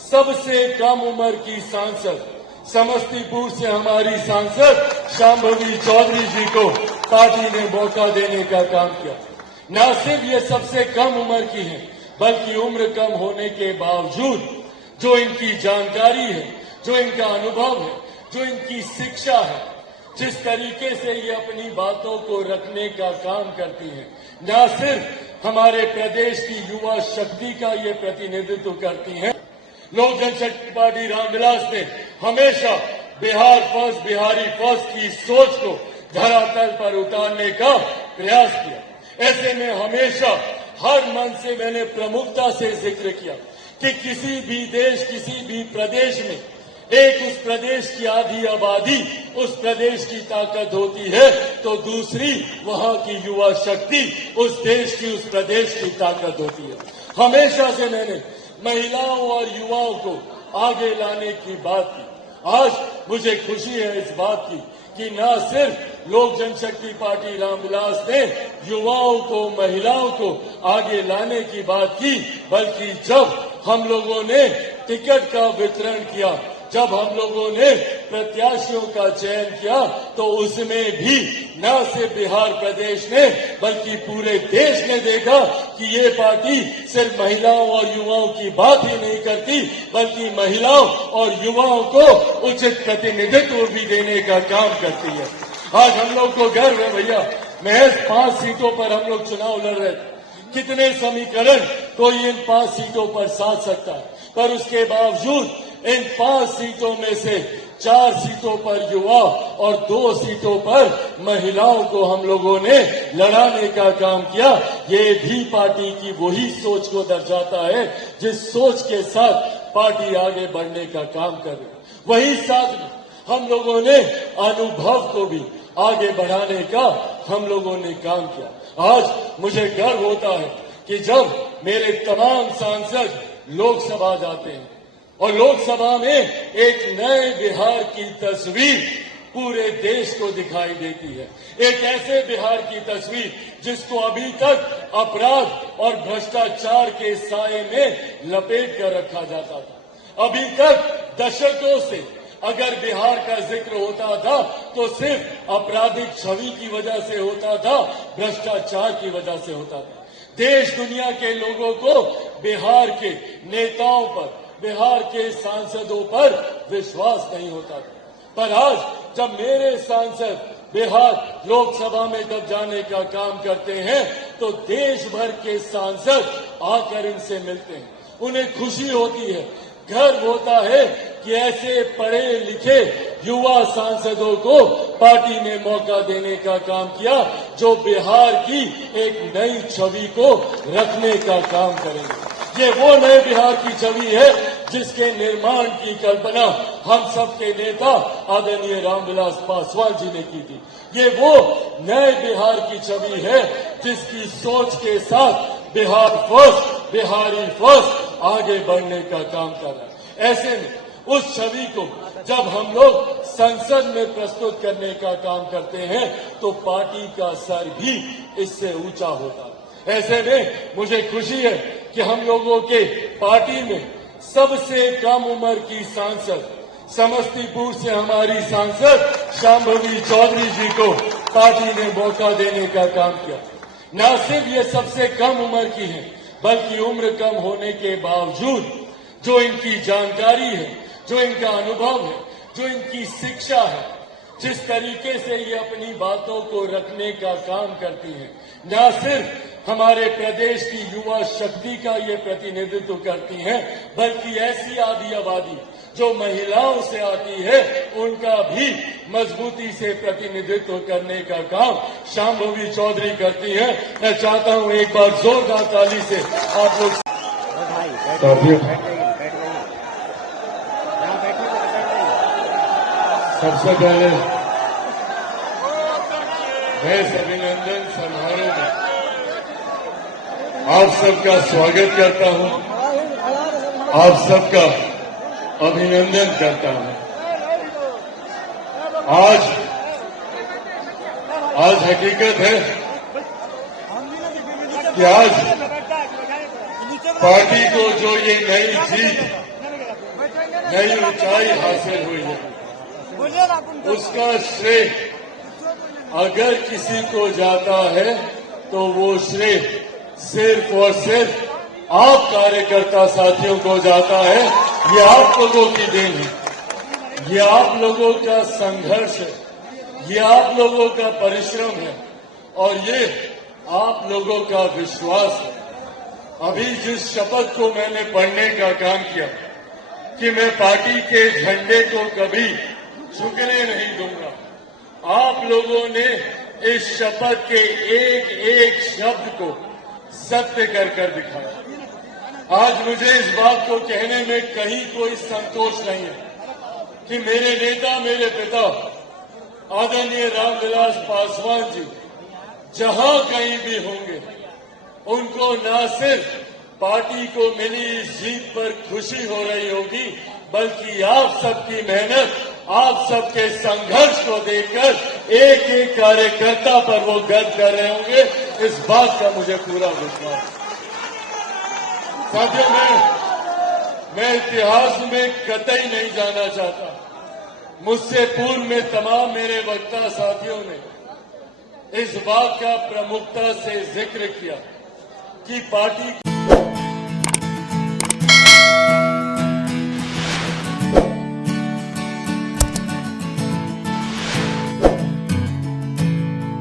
सबसे कम उम्र की सांसद समस्तीपुर से हमारी सांसद शांभवी चौधरी जी को पार्टी ने मौका देने का काम किया। न सिर्फ ये सबसे कम उम्र की है, बल्कि उम्र कम होने के बावजूद जो इनकी जानकारी है, जो इनका अनुभव है, जो इनकी शिक्षा है, जिस तरीके से ये अपनी बातों को रखने का काम करती हैं, न सिर्फ हमारे प्रदेश की युवा शक्ति का ये प्रतिनिधित्व करती हैं। लोक जनशक्ति पार्टी रामविलास ने हमेशा बिहार फर्स्ट, बिहारी फर्स्ट की सोच को धरातल पर उतारने का प्रयास किया। ऐसे में हमेशा हर मन से मैंने प्रमुखता से जिक्र किया कि किसी भी देश, किसी भी प्रदेश में एक उस प्रदेश की आधी आबादी उस प्रदेश की ताकत होती है, तो दूसरी वहां की युवा शक्ति उस देश की, उस प्रदेश की ताकत होती है। हमेशा से मैंने महिलाओं और युवाओं को आगे लाने की बात की। आज मुझे खुशी है इस बात की कि न सिर्फ लोक जनशक्ति पार्टी रामविलास ने युवाओं को, महिलाओं को आगे लाने की बात की, बल्कि जब हम लोगों ने टिकट का वितरण किया, जब हम लोगों ने प्रत्याशियों का चयन किया, तो उसमें भी न सिर्फ बिहार प्रदेश ने बल्कि पूरे देश ने देखा कि ये पार्टी सिर्फ महिलाओं और युवाओं की बात ही नहीं करती, बल्कि महिलाओं और युवाओं को उचित प्रतिनिधित्व भी देने का काम करती है। आज हम लोग को गर्व है भैया, महज 5 सीटों पर हम लोग चुनाव लड़ रहे थे। कितने समीकरण कोई इन 5 सीटों पर साध सकता है, पर उसके बावजूद इन 5 सीटों में से 4 सीटों पर युवा और 2 सीटों पर महिलाओं को हम लोगों ने लड़ाने का काम किया। ये भी पार्टी की वही सोच को दर्शाता है जिस सोच के साथ पार्टी आगे बढ़ने का काम कर रही है। वही साथ में हम लोगों ने अनुभव को भी आगे बढ़ाने का हम लोगों ने काम किया। आज मुझे गर्व होता है कि जब मेरे तमाम सांसद लोकसभा जाते हैं और लोकसभा में एक नए बिहार की तस्वीर पूरे देश को दिखाई देती है। एक ऐसे बिहार की तस्वीर जिसको अभी तक अपराध और भ्रष्टाचार के साये में लपेट कर रखा जाता था। अभी तक दशकों से अगर बिहार का जिक्र होता था तो सिर्फ आपराधिक छवि की वजह से होता था, भ्रष्टाचार की वजह से होता था। देश दुनिया के लोगों को बिहार के नेताओं पर, बिहार के सांसदों पर विश्वास नहीं होता था। पर आज जब मेरे सांसद बिहार लोकसभा में जब जाने का काम करते हैं, तो देश भर के सांसद आकर इनसे मिलते हैं। उन्हें खुशी होती है, गर्व होता है कि ऐसे पढ़े लिखे युवा सांसदों को पार्टी ने मौका देने का काम किया, जो बिहार की एक नई छवि को रखने का काम करेंगे। ये वो नए बिहार की छवि है जिसके निर्माण की कल्पना हम सबके नेता आदरणीय रामविलास पासवान जी ने की थी। ये वो नए बिहार की छवि है जिसकी सोच के साथ बिहार फर्स्ट, बिहारी फर्स्ट आगे बढ़ने का काम कर रहा है। ऐसे में उस छवि को जब हम लोग संसद में प्रस्तुत करने का काम करते हैं, तो पार्टी का सर भी इससे ऊंचा होता है। ऐसे में मुझे खुशी है कि हम लोगों के पार्टी में सबसे कम उम्र की सांसद समस्तीपुर से हमारी सांसद शांभवी चौधरी जी को पार्टी ने मौका देने का काम किया। न सिर्फ ये सबसे कम उम्र की है, बल्कि उम्र कम होने के बावजूद जो इनकी जानकारी है, जो इनका अनुभव है, जो इनकी शिक्षा है, जिस तरीके से ये अपनी बातों को रखने का काम करती हैं, न सिर्फ हमारे प्रदेश की युवा शक्ति का ये प्रतिनिधित्व करती हैं, बल्कि ऐसी आधी आबादी जो महिलाओं से आती है, उनका भी मजबूती से प्रतिनिधित्व करने का काम शांभवी चौधरी करती हैं। मैं चाहता हूं एक बार जोरदार ताली से आप लोग सबसे पहले मैं अभिनंदन समारोह में आप सबका स्वागत करता हूं, आप सबका अभिनंदन करता हूं। आज हकीकत है कि आज पार्टी को जो ये नई जीत नई ऊंचाई हासिल हुई है, उसका श्रेय अगर किसी को जाता है तो वो श्रेय सिर्फ और सिर्फ आप कार्यकर्ता साथियों को जाता है। ये आप लोगों की देन है, ये आप लोगों का संघर्ष है, ये आप लोगों का परिश्रम है और ये आप लोगों का विश्वास है। अभी जिस शपथ को मैंने पढ़ने का काम किया कि मैं पार्टी के झंडे को कभी झुकने नहीं दूंगा, आप लोगों ने इस शपथ के एक एक शब्द को सत्य कर दिखाया। आज मुझे इस बात को कहने में कहीं कोई संतोष नहीं है कि मेरे नेता, मेरे पिता आदरणीय रामविलास पासवान जी जहां कहीं भी होंगे, उनको न सिर्फ पार्टी को मिली इस जीत पर खुशी हो रही होगी, बल्कि आप सबकी मेहनत, आप सबके संघर्ष को देखकर एक एक कार्यकर्ता पर वो गर्व कर रहे होंगे। इस बात का मुझे पूरा विश्वास है। साथियों, मैं इतिहास में कतई नहीं जाना चाहता। मुझसे पूर्व में तमाम मेरे वक्ता साथियों ने इस बात का प्रमुखता से जिक्र किया कि पार्टी